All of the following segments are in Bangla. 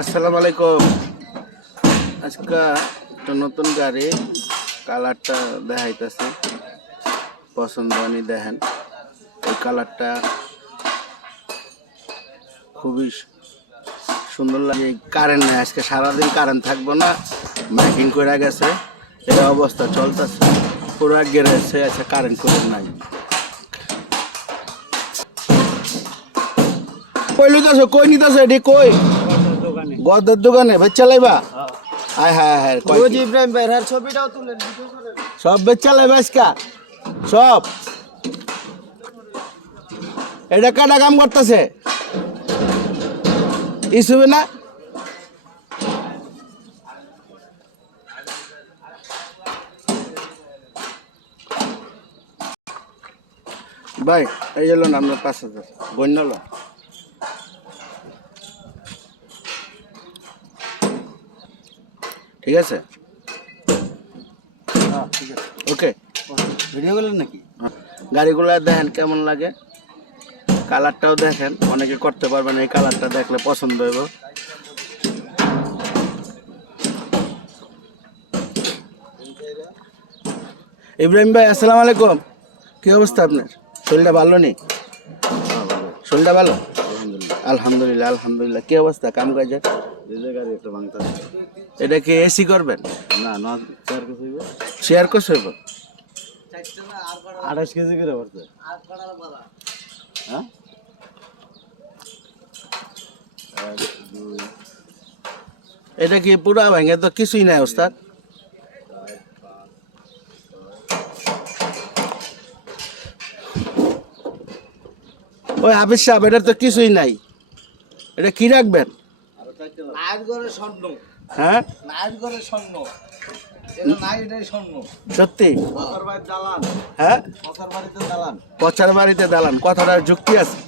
আসসালামু আলাইকুম। আজকে একটা নতুন গাড়ি, কালারটা দেখাইতেছে। পছন্দ আনি দেখেন। এই কালারটা খুবই সুন্দর লাগে। কারেন্ট নেই, আজকে সারাদিন কারেন্ট থাকব না মাইকিং করে গেছে। এই অবস্থা চলতেছে। পুরো গেড়েছে আচ্ছা কারেন্ট করে নাই। কই লইতেছো? কই নিতেছো? এটি কই? গদের দোকানে ভাই চালাইবা হায়। হায় হায় ইব্রাহিম ভাই এর ছবিটাও তুলেন সব বেচ চালাইবা আজকা? সব? এটা কাটা কাম করতেছে? ইসুবে না? ভাই এই না আপনার পাঁচ হাজার। গণ্য ঠিক আছে? হ্যাঁ ঠিক আছে। ওকে ভিডিও করলেন নাকি? গাড়িগুলো দেখেন কেমন লাগে? কালারটাও দেখেন। অনেকে করতে পারবেন এই কালারটা দেখলে পছন্দ হইব। ইব্রাহিম ভাই আসসালামু আলাইকুম। কি অবস্থা আপনার? শরীরটা ভালো নেই শরীরটা ভালো? আলহামদুলিল্লাহ আলহামদুলিল্লাহ। কি অবস্থা? কাম কাজের এটা কি এসি করবেন? না না শেয়ার করছে হইব আঠাশ কেজি করে পড়ছে হ্যাঁ? এটা কি পুরা ভেঙে তো কিছুই নাই ওস্তাদ? ওই হাফিজ সাহেব এটার তো কিছুই নাই। এটা কি রাখবেন? হ্যাঁ? সত্যি? হ্যাঁ? পচার বাড়িতে দালান। যুক্তি আছে?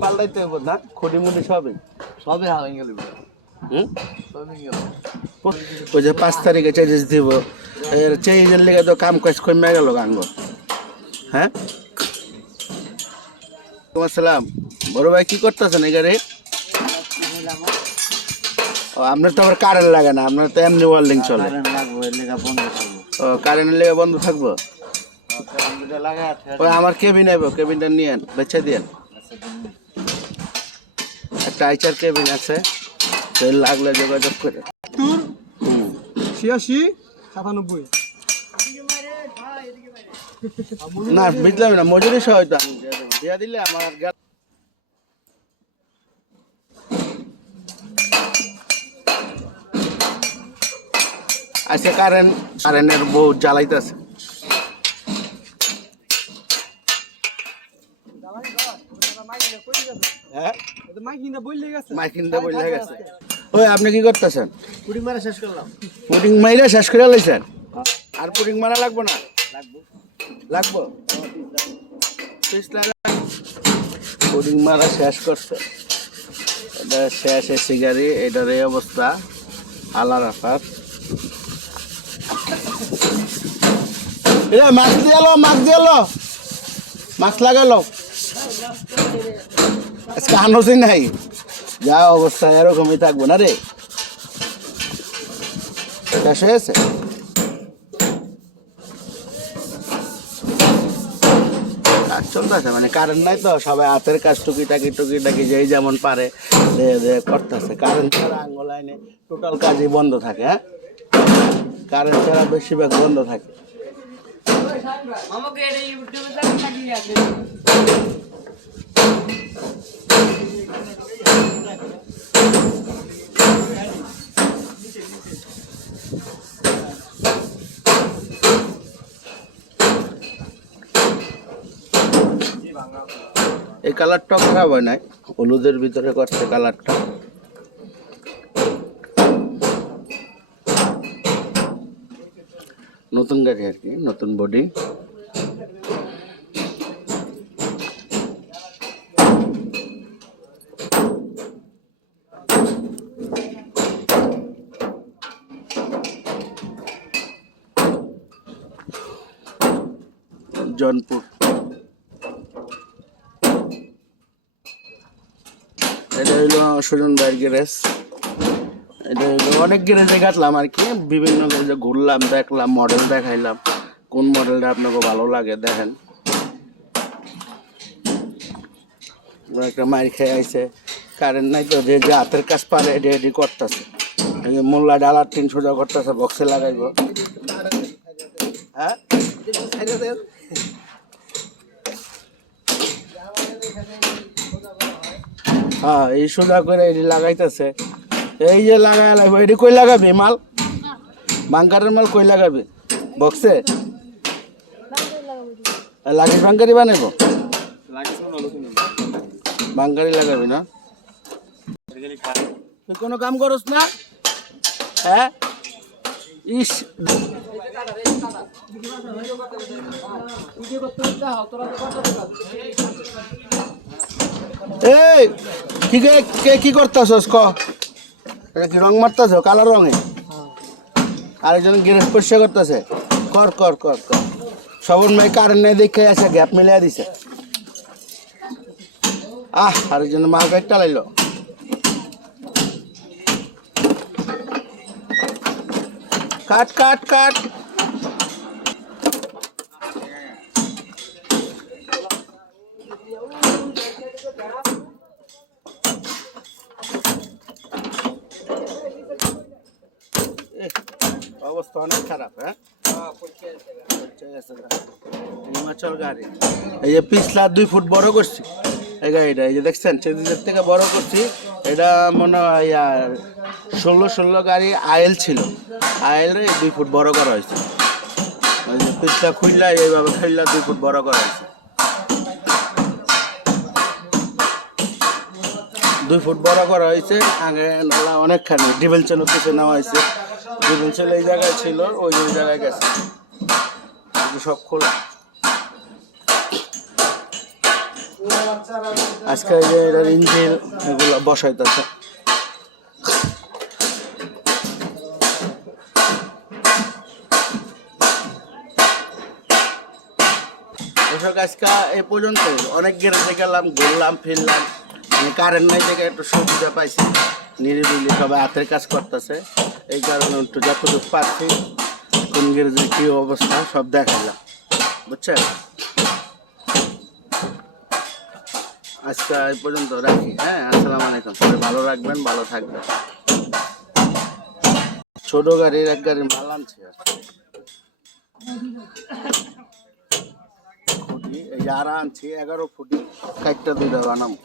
পাল্টাইতে না। সবই। সবে হারাই গেল হুম? সবে ওই যে পাঁচ তারিখে চেঞ্জেস দিব। এর চেঞ্জের লেগে তো কাম কাজ কমে গেল গাঙ্গ। হ্যাঁ? আসসালাম। বড় ভাই কি করতেছেন এই গাড়ি? ও আপনার তো আবার কারেন্ট লাগে না আপনার তো এমনি ওয়ার্লিং চলে। লাগবে এর লেগা বন্ধ থাকব। ও কারেন্টের লেগে বন্ধ থাকব? আমার কেবিন আইব কেবিনটা নিয়েন বেছে দিয়েন। একটা আইচার কেবিন আছে লাগলে যোগাযোগ করে। ছিয়াশি সাতানব্বই। না বুঝলাম না মজুরি সহ। দিয়ে দিলে আমার আচ্ছা কারেন্ট কারেন্টের বউ জ্বালাইতেছে। হ্যাঁ? ওই আপনি কি করতেছেন? মারা শেষ করলাম। পুডিং মাইরা শেষ করে লাইছেন? আর পুডিং মারা লাগবো না? লাগবো। পুডিং মারা শেষ করছে। এটা শেষ এসি গাড়ি এটার এই অবস্থা। আলা রাখার এ, মাছ দিয়ে এলো মাছ দিয়ে এলো মাছ লাগালো আজকে আনছি নাই। যা অবস্থা, এরকমই থাকব না রে। শেষ হয়েছে? চলতেছে মানে কারেন্ট নাই তো, সবাই হাতের কাজ টুকিটাকি টুকিটাকি যেই যেমন পারে করতেছে। কারেন্ট ছাড়া আঙ্গুল লাইনে টোটাল কাজই বন্ধ থাকে হ্যাঁ? কারেন্ট ছাড়া বেশিরভাগ বন্ধ থাকে। এই কালারটা খারাপ হয় নাই? হলুদের ভিতরে করছে কালারটা। নতুন গাড়ি আর কি নতুন বডি জনপুর। এটা হইল সুজন ভাইয়ের গ্যারেজ এটা অনেক গ্যারেজে কাটলাম আর কি। বিভিন্ন গ্যারেজে ঘুরলাম, দেখলাম মডেল দেখাইলাম, কোন মডেলটা আপনাকে ভালো লাগে দেখেন। একটা মার খেয়ে আইছে। কারেন্ট নাই তো, যে যে হাতের কাজ পারে এটি এটি করতেছে। এই মোল্লা ডালার তিন সোজা করতেছে বক্সে লাগাইব। হ্যাঁ? হ্যাঁ এই সোজা করে এটি লাগাইতেছে। এই যে লাগাই লাগবে এটি কই লাগাবি, মাল? বাঙ্কারের মাল কই লাগাবি? বক্সে? লাগিস বাঙ্কারি বানাবো বাঙ্কারি লাগাবি না? কোনো কাম করস না? হ্যাঁ? ইস! এই কে কে, কি করতেছস, ক? এটা কি রং মারতেছে কালো রঙে? আরেকজন গ্যারেজ পরিষ্কার করতেছে। কর কর কর কর। সবন ভাই কারেন্ট নেই দেখে আছে গ্যাপ মিলিয়ে দিছে। আহ আরেকজন মাল গাড়ি টালাইলো। কাট কাট কাট। অবস্থা অনেক খারাপ হ্যাঁ। হিমাচল গাড়ি। এই যে পিছলা দুই ফুট বড় করছি, এই এই যে দেখছেন থেকে বড় করছি, এটা মনে হয় ষোলো ষোলো গাড়ি আয়েল ছিল। আয়েল দুই ফুট বড় করা হয়েছে। পিছলা খুললা, এইভাবে খুললা দুই ফুট বড় করা হয়েছে। দুই ফুট বড় করা হয়েছে, আগে অনেকখানি ডিভেল চেন পিছনে নেওয়া হয়েছে ডিভেল চেন এই জায়গায় ছিল, ওই ওই জায়গায় গেছে। সব খোলা। আজকে এই যে এটার ইঞ্জিন এগুলো বসাইতেছে। এই পর্যন্ত অনেক গ্যারেজে গেলাম ঘুরলাম, ফিরলাম। মানে কারেন্ট নাই থেকে একটু সুবিধা পাইছি। নিরিবিলি সবাই হাতের কাজ করতেছে। এই কারণে একটু যতটুকু পাচ্ছি কোন গ্যারেজের কী অবস্থা, সব দেখালাম। বুঝছেন? আজকে এই পর্যন্ত রাখি। হ্যাঁ আসসালামু আলাইকুম। সবাই ভালো রাখবেন, ভালো থাকবেন। ছোট গাড়ির এক গাড়ির মাল আনছি ফুটি এই আনছি, এগারো ফুটি কাইটটা দুইটা বানাবো।